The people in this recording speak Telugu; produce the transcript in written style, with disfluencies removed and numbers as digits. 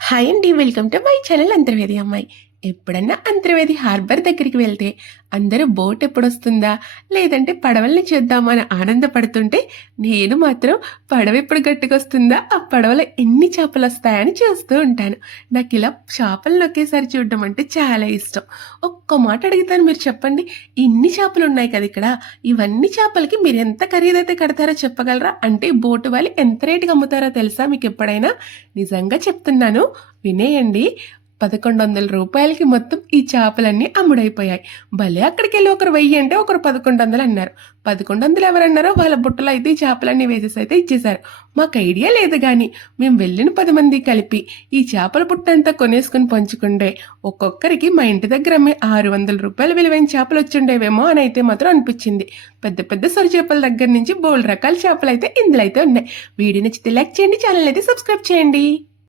హాయ్ అండి. Welcome to my channel Antarvedi అమ్మాయి. ఎప్పుడన్నా అంతర్వేది హార్బర్ దగ్గరికి వెళ్తే అందరూ బోట్ ఎప్పుడొస్తుందా? లేదంటే పడవల్ని చూద్దామా అని ఆనందపడుతుంటే, నేను మాత్రం పడవ ఎప్పుడు గట్టుకొస్తుందా? ఆ పడవలో ఎన్ని చేపలొస్తాయని చూస్తూ ఉంటాను. నాకిలా చేపలను ఒకేసారి చూడడం అంటే చాలా ఇష్టం. ఒక్క మాట అడుగుతాను మీరు చెప్పండి. ఇన్ని చేపలున్నాయి కదా ఇక్కడ. ఇవన్నీ చేపలకి మీరెంత ఖరీదైతే కడతారో చెప్పగలరా? అంటే బోటు వాళ్ళు ఎంత రేటుకి అమ్ముతారో తెలుసా మీకెప్పుడైనా? నిజంగా చెప్తున్నాను వినేయండి. రూ. 1100కి మొత్తం ఈ చేపలన్నీ అమ్ముడైపోయాయి. భలే అక్కడికెళ్ళి ఒకరు 1000 అంటే ఒకరు 1100 అన్నారు. 1100 ఎవరన్నారో వాళ్ళ బుట్టలో అయితే ఈ చేపలన్నీ వేసేసైతే ఇచ్చేశారు. మాకు ఐడియా లేదు గానీ మేము వెళ్ళిన 10 మంది కలిపి ఈ చేపల బుట్టంతా కొనేసుకొని పంచుకుంటే ఒక్కొక్కరికి మా ఇంటి దగ్గర అమ్మే రూ. 600 విలువైన చేపలొచ్చుండేవేమో అని అయితే మాత్రం అనిపించింది. పెద్ద పెద్ద సొర చేపల దగ్గర నుంచి బోలెడు రకాల చేపలైతే ఇందులో అయితే ఉన్నాయి. వీడియో నచ్చితే లైక్ చేయండి, ఛానల్ అయితే సబ్స్క్రైబ్ చేయండి.